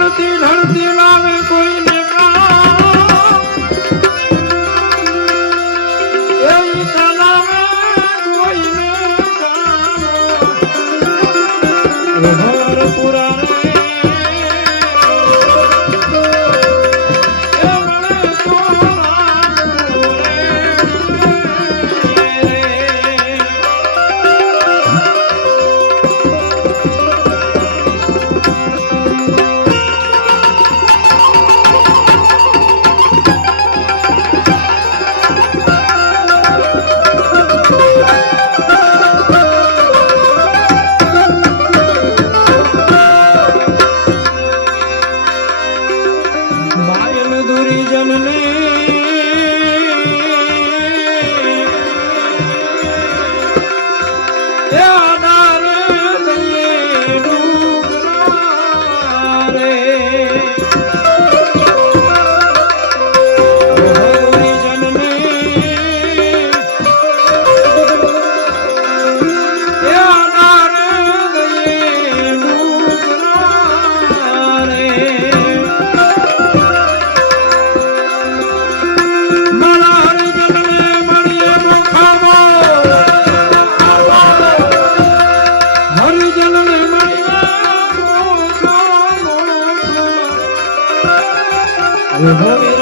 धड़ती धड़ती Hallelujah. -huh.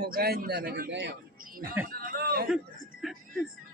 もう帰んならかかよ。